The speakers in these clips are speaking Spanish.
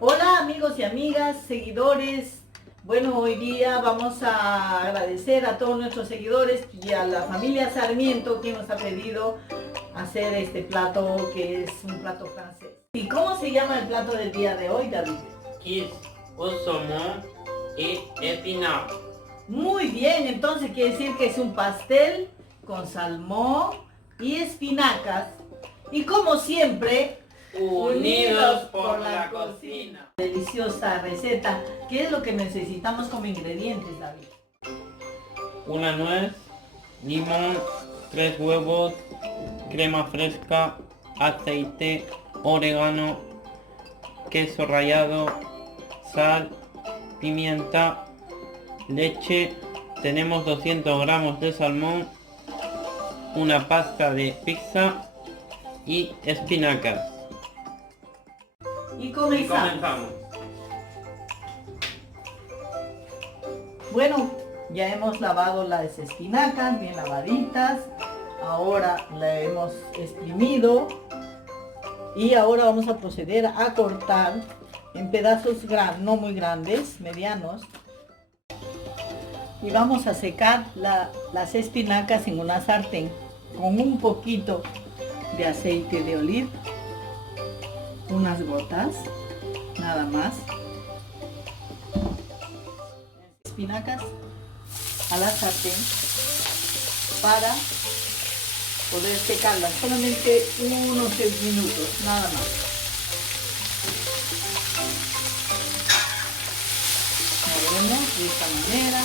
Hola amigos y amigas, seguidores. Bueno, hoy día vamos a agradecer a todos nuestros seguidores y a la familia Sarmiento que nos ha pedido hacer este plato que es un plato francés. ¿Y cómo se llama el plato del día de hoy, David? Quiche au saumon et épinards. Muy bien, entonces quiere decir que es un pastel con salmón y espinacas. Y como siempre, Unidos por la cocina. Deliciosa receta. ¿Qué es lo que necesitamos como ingredientes, David? Una nuez, limón, 3 huevos, crema fresca, aceite, orégano, queso rallado, sal, pimienta, leche. Tenemos 200 gramos de salmón, una pasta de pizza y espinacas. Y comenzamos. Bueno, ya hemos lavado las espinacas bien lavaditas. Ahora la hemos exprimido. Y ahora vamos a proceder a cortar en pedazos no muy grandes, medianos. Y vamos a secar las espinacas en una sartén con un poquito de aceite de oliva, unas gotas, nada más. Espinacas a la sartén para poder secarlas, solamente unos 6 minutos, nada más. Movemos de esta manera,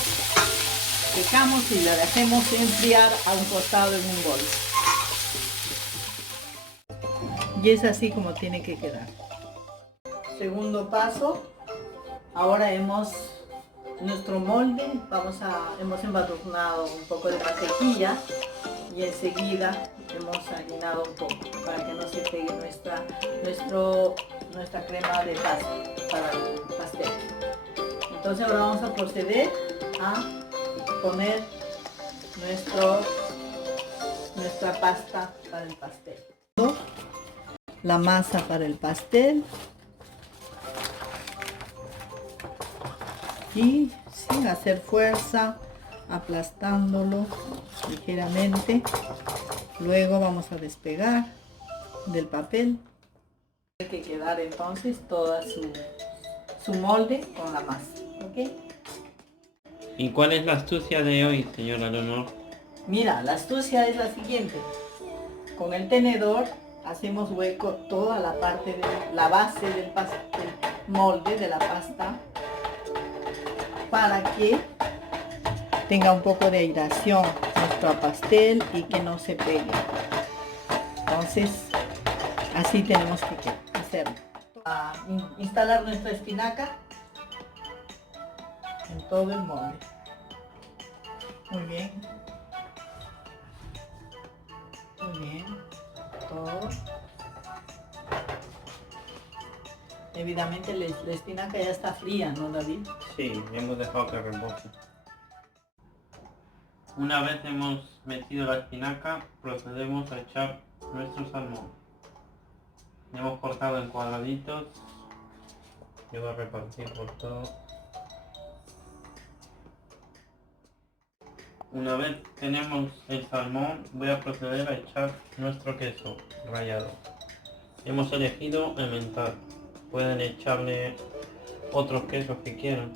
secamos y la dejemos enfriar a un costado en un bol. Y es así como tiene que quedar. Segundo paso, ahora hemos nuestro molde, hemos embadurnado un poco de mantequilla y enseguida hemos harинado un poco para que no se pegue nuestra crema de pasta para el pastel. Entonces ahora vamos a proceder a poner nuestra pasta para el pastel. La masa para el pastel y sin hacer fuerza, aplastándolo ligeramente. Luego vamos a despegar del papel. Tiene que quedar entonces toda su molde con la masa, ¿ok? ¿Y cuál es la astucia de hoy, señora Leonor? Mira, la astucia es la siguiente. Con el tenedor hacemos hueco toda la parte de la base del molde de la pasta para que tenga un poco de aireación nuestro pastel y que no se pegue. Entonces, así tenemos que hacerlo. A instalar nuestra espinaca en todo el molde. Muy bien. Muy bien. Todo. Evidentemente la espinaca ya está fría, ¿no, David? Sí, hemos dejado que repose. Una vez hemos metido la espinaca, procedemos a echar nuestro salmón. Hemos cortado en cuadraditos. Yo voy a repartir por todo. Una vez tenemos el salmón, voy a proceder a echar nuestro queso rallado. Hemos elegido emmental. Pueden echarle otros quesos que quieran.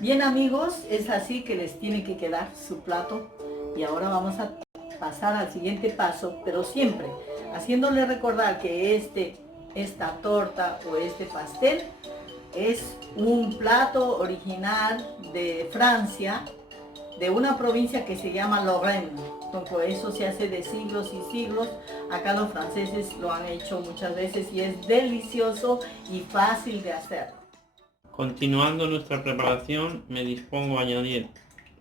Bien amigos, es así que les tiene que quedar su plato. Y ahora vamos a pasar al siguiente paso, pero siempre haciéndole recordar que esta torta o este pastel es un plato original de Francia, de una provincia que se llama Lorraine. Entonces eso se hace de siglos y siglos. Acá los franceses lo han hecho muchas veces y es delicioso y fácil de hacer. Continuando nuestra preparación, me dispongo a añadir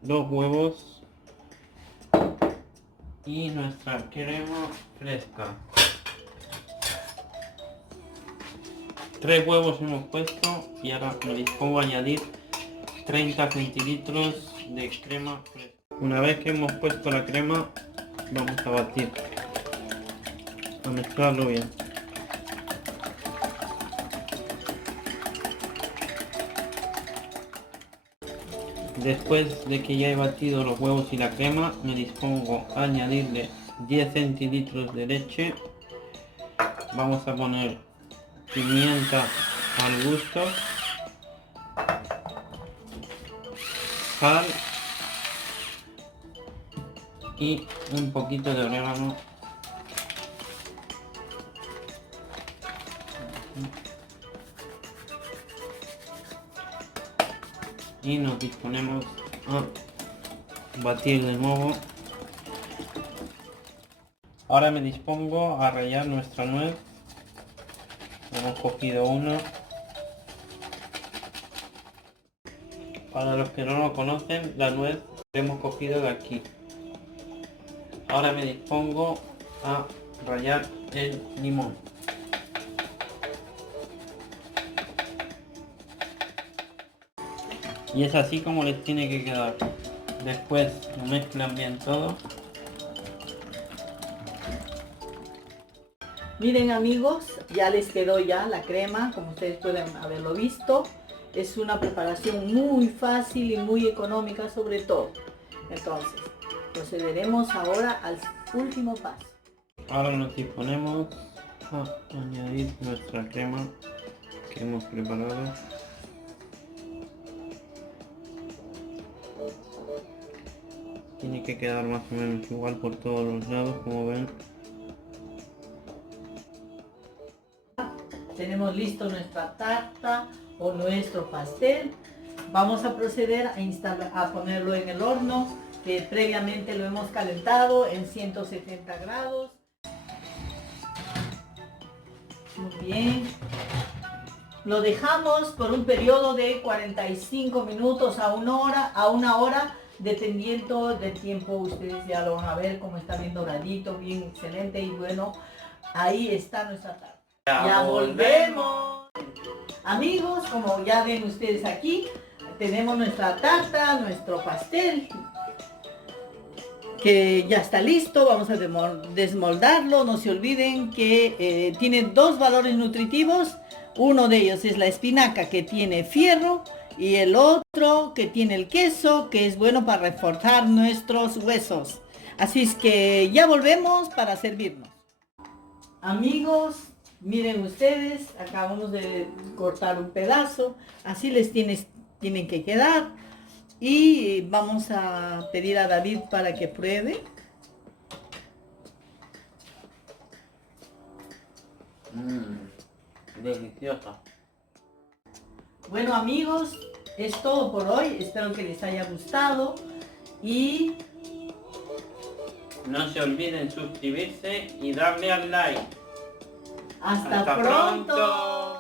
2 huevos y nuestra crema fresca. 3 huevos hemos puesto y ahora me dispongo a añadir 30 centilitros de crema fresca. Una vez que hemos puesto la crema, vamos a batir, a mezclarlo bien. Después de que ya he batido los huevos y la crema, me dispongo a añadirle 10 centilitros de leche. Vamos a poner pimienta al gusto, sal y un poquito de orégano. Y nos disponemos a batir de nuevo. Ahora me dispongo a rallar nuestra nuez. Hemos cogido uno. Para los que no lo conocen, la nuez la hemos cogido de aquí. Ahora me dispongo a rallar el limón. Y es así como les tiene que quedar. Después lo mezclan bien todo. Miren amigos, ya les quedó ya la crema, como ustedes pueden haberlo visto. Es una preparación muy fácil y muy económica sobre todo. Entonces, procederemos ahora al último paso. Ahora nos disponemos a añadir nuestra crema que hemos preparado. Tiene que quedar más o menos igual por todos los lados, como ven. Tenemos listo nuestra tarta o nuestro pastel. Vamos a proceder a ponerlo en el horno, que previamente lo hemos calentado en 170 grados. Muy bien. Lo dejamos por un periodo de 45 minutos a una hora, dependiendo del tiempo. Ustedes ya lo van a ver como está bien doradito, bien excelente y bueno, ahí está nuestra tarta. Ya volvemos. Amigos, como ya ven ustedes aquí, tenemos nuestra tarta, nuestro pastel, que ya está listo. Vamos a desmoldarlo. No se olviden que tiene dos valores nutritivos. Uno de ellos es la espinaca, que tiene fierro, y el otro que tiene el queso, que es bueno para reforzar nuestros huesos. Así es que ya volvemos para servirnos. Amigos, miren ustedes, acabamos de cortar un pedazo, así les tienen que quedar. Y vamos a pedir a David para que pruebe. Deliciosa. Bueno amigos, es todo por hoy, espero que les haya gustado y no se olviden suscribirse y darle al like. hasta pronto.